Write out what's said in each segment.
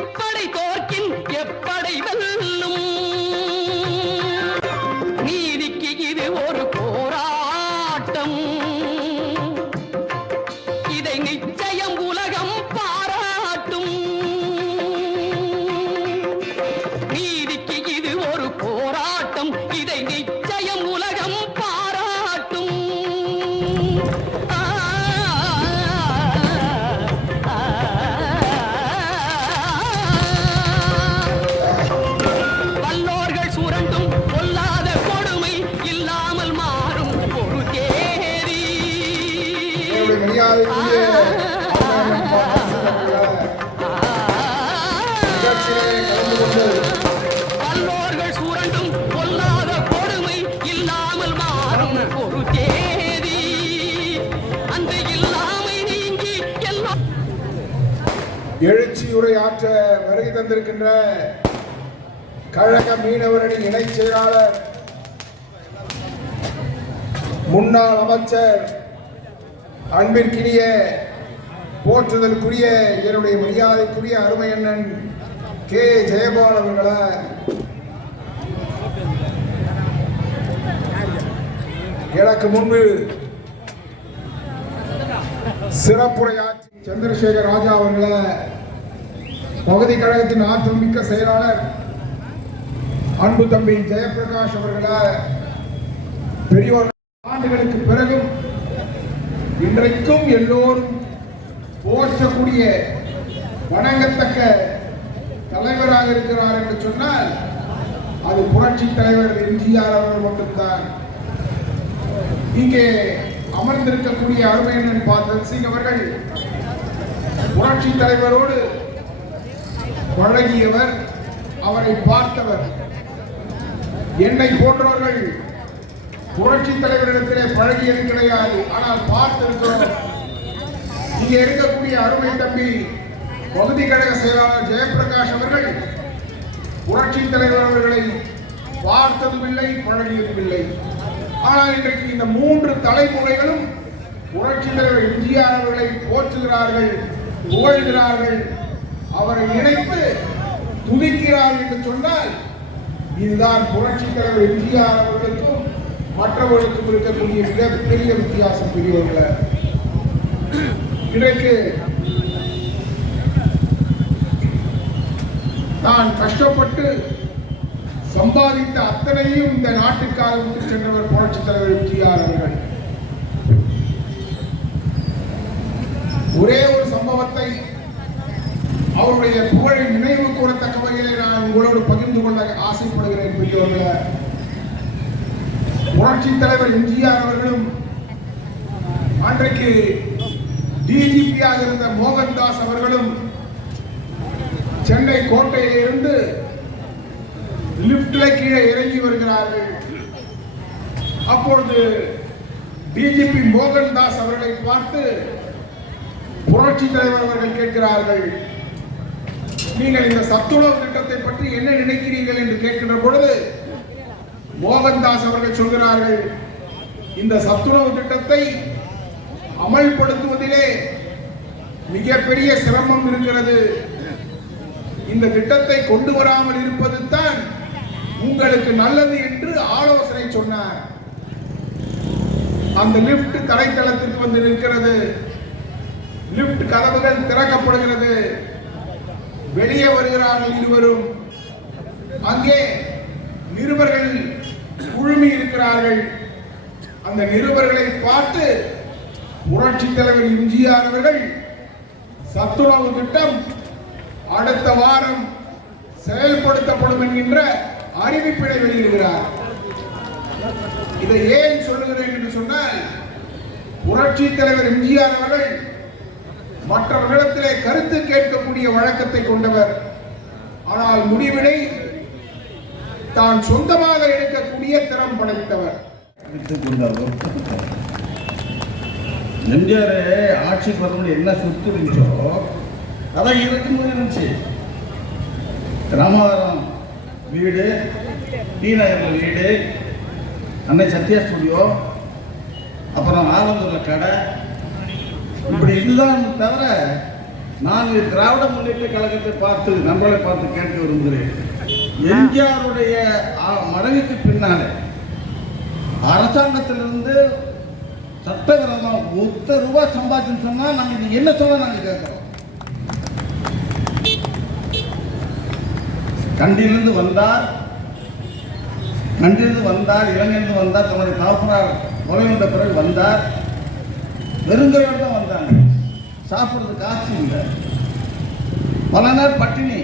இப்படை தோற்கின் எப்படை வெல்லும்? நீதிக்கு இது ஒரு போராட்டம். இதை நிச்சயம் உலகம் பாராட்டும். நீதிக்கு இது ஒரு போராட்டம். இதை நிச்சயம் என்னுடைய மரியாதைக்குரிய நிகழ்ச்சியிலே கலந்து கொண்டு வல்லோர்கள் சுரண்டும் கொல்லாத கொடுமை இல்லாமல் மாறும் ஒரு தேதி. அந்த இல்லாமை நீங்கி எல்லாம் எழுச்சி உரையாற்ற வருகை தந்திருக்கின்ற கழக மீனவரணி இணைச் செயலாளர் முன்னாள் அமைச்சர் அன்பிற்கினிய போற்றுதலுக்குரிய என்னுடைய மரியாதைக்குரிய அருமை அண்ணன் கே. ஜெயபால் அவர்களை? எனக்கு முன்பு சிறப்புரையாற்றி சந்திரசேகர் ராஜா அவர்களை பகுதி கழகத்தின் ஆற்றல் மிக்க செயலாளர் அன்பு தம்பி ஜெயபிரகாஷ் அவர்களை பெரியோர் ஆண்டுகளுக்கு பிறகும் இன்றைக்கும் எல்லோரும் போற்றக்கூடிய வணங்கத்தக்க தலைவராக இருக்கிறார் என்று சொன்னால் அது புரட்சி தலைவர் எம்ஜிஆர் அவர்கள் மட்டும்தான். இங்கே அமர்ந்திருக்கக்கூடிய அருமையண்ணன் பார்த்தல் சிங் அவர்கள் புரட்சி தலைவரோடு பழகியவர் அவரை பார்த்தவர். என்னை போன்றவர்கள் புரட்சி தலைவரிடத்திலே பழகியது கிடையாது. ஆனால் பார்த்திருக்கிறோம். இங்கே இருக்கக்கூடிய அருமை தம்பி பகுதி கழக செயலாளர் ஜெயபிரகாஷ் அவர்கள் புரட்சி தலைவர் அவர்களை பார்த்ததும் இல்லை பழகியதும் இல்லை ஆனால் இன்றைக்கு இந்த மூன்று தலைமுறைகளும் புரட்சி தலைவர் எம்ஜிஆர் அவர்களை போற்றுகிறார்கள் புகழ்கிறார்கள். அவரை இணைத்து துதிக்கிறார் என்று சொன்னால் இதுதான் புரட்சி தலைவர் எம்ஜிஆர் அவர்களுக்கும் இருக்கக்கூடிய மிகப்பெரிய வித்தியாசம் பெரியவர்களை. இன்றைக்கு தான் கஷ்டப்பட்டு சம்பாதித்த அத்தனையும் இந்த நாட்டுக்காக விட்டு சென்றவர் புரட்சித் தலைவர் எம்ஜிஆர் அவர்கள். ஒரே ஒரு சம்பவத்தை அவருடைய புகழை நினைவு கூறத்தக்க வகையில் நான் உங்களோடு பகிர்ந்து கொள்ள ஆசைப்படுகிறேன் பெரியவர்களை. புரட்சி தலைவர் எம்ஜிஆர் அவர்களும் அன்றைக்கு டிஜிபியாக இருந்த மோகன்தாஸ் அவர்களும் சென்னை கோட்டையிலிருந்து லிப்ட்ல கீழே இறங்கி வருகிறார்கள். அப்பொழுது டிஜிபி மோகன்தாஸ் அவர்களை பார்த்து புரட்சி தலைவர் அவர்கள் கேட்கிறார்கள் நீங்கள் இந்த சத்துணவு திட்டத்தை பற்றி என்ன நினைக்கிறீர்கள்? என்று கேட்கின்ற பொழுது மோகன்தாஸ் அவர்கள் சொல்கிறார்கள் இந்த சத்துணவு திட்டத்தை அமல்படுத்துவதிலே மிகப்பெரிய சிரமம் இருக்கிறது. இந்த திட்டத்தை கொண்டு வராமல் இருப்பது தான் உங்களுக்கு நல்லது என்று ஆலோசனை சொன்னார். அந்த லிப்ட் தரைத்தளத்திற்கு வந்து நிற்கிறது. லிப்ட் கதவுகள் திறக்கப்படுகிறது. வெளியே வருகிறார்கள் இருவரும். அங்கே நிருபர்கள் குழுமி இருக்கிறார்கள். அந்த நிருபர்களை பார்த்து புரட்சி தலைவர் எம்ஜிஆர் அவர்கள் சத்துணவு திட்டம் அடுத்த வாரம் செயல்படுத்தப்படும் என்கின்ற அறிவிப்பினை வெளியிடுகிறார். இதை ஏன் சொல்லுகிறேன் என்று சொன்னால் புரட்சி தலைவர் எம்ஜிஆர் அவர்கள் மற்றவர்களிடத்திலே கருத்து கேட்கக்கூடிய வழக்கத்தை கொண்டவர். ஆனால் முடிவினை தான் சொந்தமாக எடுக்கக்கூடிய திறம் படைத்தவர். எம்ஜிஆர் ஆட்சி வரும்போது என்ன சொத்து இருந்துச்சோ அதான் இருக்கும்போது இருந்துச்சு. ராமவரம் வீடு டி நகரில் வீடு அன்னை சத்யா ஸ்டுடியோ அப்புறம் ஆலந்தூரில் கடை. இப்படி இதுதான் தவிர நான் திராவிட முன்னேற்ற கழகத்தை பார்த்து நம்மளை பார்த்து கேட்க விரும்புகிறேன். எம்ஜிஆருடைய ஆ- மறைவுக்கு பின்னாலே அரசாங்கத்திலிருந்து சட்டவிரோதம் ஒத்த ரூபாய் சம்பாதிச்சுன்னு சொன்னா நாங்க இது என்ன சொல்ல நாங்க கேட்கிறோம்? கண்டியிலிருந்து வந்தார் கண்டிலிருந்து வந்தார் இலங்கையிலிருந்து வந்தார் தன்னுடைய தாப்பனார் கொலை வந்த பிறகு வந்தார். வெறுங்கையோடு தான் வந்தாங்க. சாப்பிட்றது காசு இல்லை. பல நாள் பட்டினி.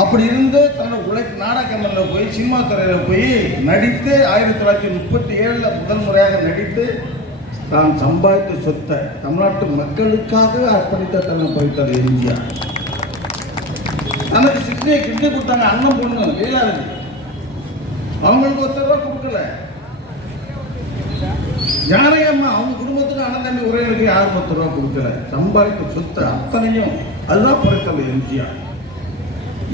அப்படி இருந்து தன்னோட உழை நாடகமல்ல போய் சினிமா துறையில் போய் நடித்து ஆயிரத்தி தொள்ளாயிரத்தி முப்பத்தி ஏழுல முதல் முறையாக நடித்து தான் சம்பாதித்த சொத்தை தமிழ்நாட்டு மக்களுக்காக அர்ப்பணித்த தன்னை போய்த்தார் இந்தியா தனக்கு சிக்னியை கிட்டி கொடுத்தாங்க அண்ணன் பொண்ணு லீலாவதி அவங்களுக்கு ஒருத்தர் ரூபா கொடுக்கல. ஜானகம்மா அவங்க குடும்பத்துக்கு அண்ணன் தம்பி உறவினருக்கு யாரும் ஒருத்தர் ரூபா கொடுக்கல. சம்பாதித்த சொத்தை அத்தனையும் அதுதான் பிறக்கல எம்ஜிஆர்.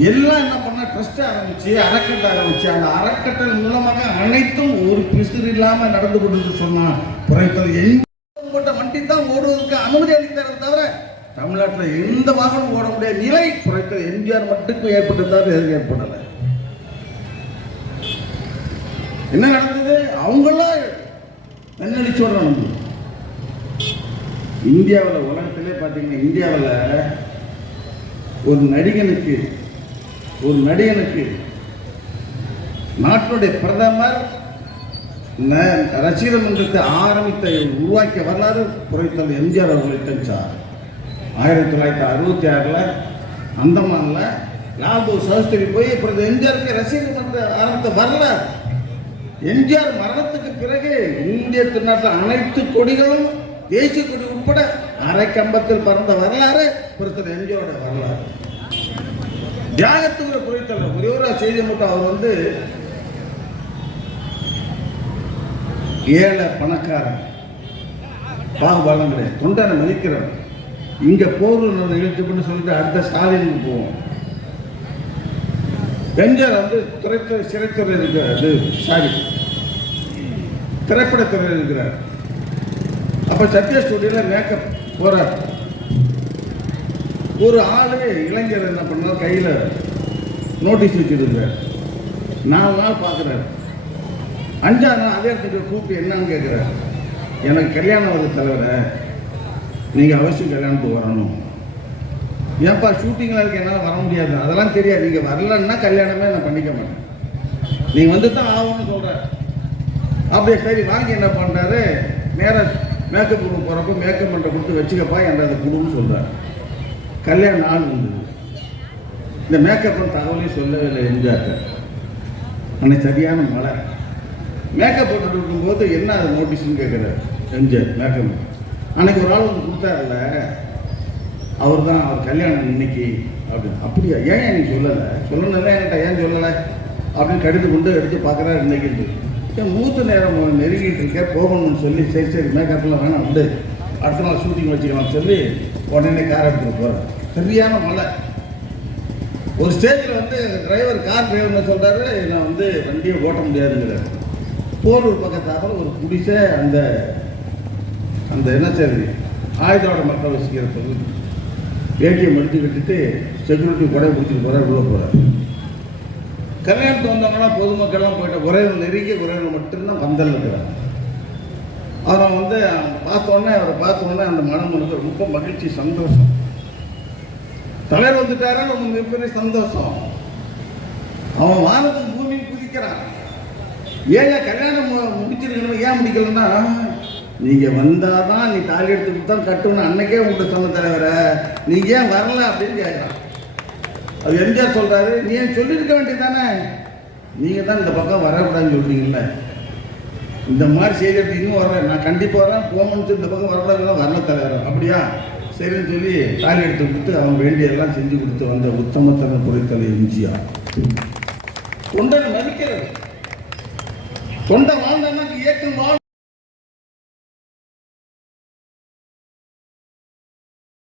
எல்லாம் என்ன பண்ண ட்ரஸ்ட் ஆரம்பிச்சு அறக்கட்டை ஆரம்பிச்சு அந்த அறக்கட்டளை மூலமாக அனைத்தும் ஒரு பிசுறு இல்லாம நடந்து கொண்டு சொன்னான் புறத்தல் எங்க போட்ட வண்டி தான் ஓடுவதற்கு அனுமதி அளித்தார் தவிர தமிழ்நாட்டில் எந்த வாகனம் ஓட முடிய நிலை புறத்தல் எம்ஜிஆர் மட்டுக்கும் ஏற்பட்டிருந்தாலும் எதுவும் ஏற்படலை. என்ன நடந்தது? அவங்களாம் நன்னடிச்சோட நடந்தது இந்தியாவில் உலகத்திலே பார்த்தீங்கன்னா இந்தியாவில் ஒரு நடிகனுக்கு ஒரு நடிகனுக்கு நாட்டுடைய பிரதமர் ந- ரசிகர் மன்றத்தை ஆரம்பித்த உருவாக்கிய வரலாறு புரைத்தல் எம்ஜிஆர் அவர்களை சார். ஆயிரத்தி தொள்ளாயிரத்தி அறுபத்தி ஆறில் அந்தமானில் லால்பூர் சாஸ்திரி போய் பிறகு எம்ஜிஆருக்கு ரசிகர் மன்ற ஆரம்பித்த வரலாறு. எம்ஜிஆர் மரணத்துக்கு பிறகு இந்திய திருநாட்டில் அனைத்து கொடிகளும் தேசிய கொடி உட்பட அரை கம்பத்தில் பறந்த வரலாறு பொறுத்தது எம்ஜிஆரோட வரலாறு. தியாகத்துக்கு குறைத்தல் ஒரே ஒரு செய்தி மட்டும் அவர் வந்து ஏழை பணக்காரன் பாகுபாலம் கிடையாது. தொண்டனை மதிக்கிறவன். இங்க போர் நிகழ்ச்சி சொல்லிட்டு அடுத்த ஸ்டாலினுக்கு போவோம். எம்ஜிஆர் வந்து துறைத்துறை சிறைத்துறை இருக்கிறார். சாரி. திரைப்படத்துறை இருக்கிறார். அப்ப சத்யா ஸ்டுடியோல மேக்கப் போறார். ஒரு ஆள் இளைஞர் என்ன பண்ணால் கையில் நோட்டீஸ் வச்சிருந்தார். நாலு நாள் பார்க்குறாரு. அஞ்சாறு நாள் அதே இடத்துக்கு கூப்பிட்டு என்னன்னு கேட்குறாரு எனக்கு கல்யாணம் வருது தலைவரை. நீங்கள் அவசியம் கல்யாணத்துக்கு வரணும். ஏன்ப்பா ஷூட்டிங்கில் இருக்க என்னால் வர முடியாது. அதெல்லாம் தெரியாது. நீங்கள் வரலன்னா கல்யாணமே நான் பண்ணிக்க மாட்டேன். நீங்கள் வந்து தான் ஆகும்னு சொல்கிறார் அப்படியே சரி. வாங்கி என்ன பண்ணுறாரு நேராக மேக்கப் ரூம் போகிறப்போ மேக்கப் பண்ணுற கொடுத்து வச்சுக்கப்பா. என்ற அதை கொடுன்னு சொல்கிறார் கல்யாண நாள் இந்த மேக்கப் தகவலையும் சொல்லவே இல்லை எம்ஜிஆர்ட்ட அன்னைக்கு சரியான மழை மேக்கப் போட்டுட்டு இருக்கும்போது என்ன அது நோட்டீஸ்னு கேட்குறாரு எம்ஜிஆர் மேக்கப் அன்னைக்கு ஒரு ஆள் வந்து கொடுத்தாருல்ல அவர் தான் அவர் கல்யாணம் இன்னைக்கு அப்படின்னு. அப்படியா? ஏன் நீ சொல்லலை? சொல்லணும்னா என்கிட்ட ஏன் சொல்லலை? அப்படின்னு கடித்து கொண்டு எடுத்து பார்க்குறாரு இன்னைக்கு ஏன் மூத்த நேரம் நெருங்கிட்டு இருக்கேன் போகணும்னு சொல்லி சரி சரி மேக்கப்லாம் வேணாம் உண்டு. அடுத்த நாள் ஷூட்டிங் வச்சுக்கலாம் சொல்லி உடனே கார் எடுத்துட்டு போகிறேன் சரியான மழை. ஒரு ஸ்டேஜில் வந்து டிரைவர் கார் டிரைவர் சொல்கிறாரு நான் வந்து வண்டியை ஓட்ட முடியாதுங்கிறார். போரூர் பக்கத்தாக ஒரு குடிசை அந்த அந்த என்ன சரி ஆயுதோட மக்கள் வசிக்கிற தொகுதி. ஏடிஎம் அடித்து கட்டிட்டு செக்யூரிட்டி கொடை பிடிச்சிட்டு போகிறார் உள்ள போகிறார் கல்யாணத்துக்கு வந்தவங்களாம் பொதுமக்கள்லாம் போயிட்ட உறவு நெருங்கிய உறவு மட்டும்தான் வந்தல் இருக்கிறாங்க. அவரை வந்து பார்த்தோன்னே அவரை பார்த்தோன்னே அந்த மனம் வந்து ரொம்ப மகிழ்ச்சி சந்தோஷம். தலைவர் வந்துட்டாரா? நம்ம மிகப்பெரிய சந்தோஷம். அவன் வானத்துக்கு பூமியும் குதிக்கிறான். ஏன் கல்யாணம் மு- முடிச்சிருக்கணும்? ஏன் முடிக்கலன்னா நீங்க வந்தாதான் நீ தாலி எடுத்துட்டு தான் கட்டணும் அன்னைக்கே உங்கள்கிட்ட சொன்ன தலைவரை நீ ஏன் வரல அப்படின்னு கேட்குறான் அது எம்ஜிஆர் சொல்றாரு நீ ஏன் சொல்லியிருக்க வேண்டியதானே நீங்க தான் இந்த பக்கம் வரக்கூடாதுன்னு சொல்றீங்கல்ல. இந்த மாதிரி செய்திட்டு இன்னும் வரேன் நான் கண்டிப்பாக வரேன் போகணும்னு இந்த பக்கம் வரக்கூடாதுன்னு வரல தலைவர். அப்படியா? சரின்னு சொல்லி தாலி எடுத்து கொடுத்து அவன் வேண்டியதெல்லாம் செஞ்சு கொடுத்து வந்த உத்தமத்தன பொருட்கள் எம்ஜிஆர். தொண்டனை மதிக்கிறது. தொண்டை வாழ்ந்தா இயக்கம் வாழ்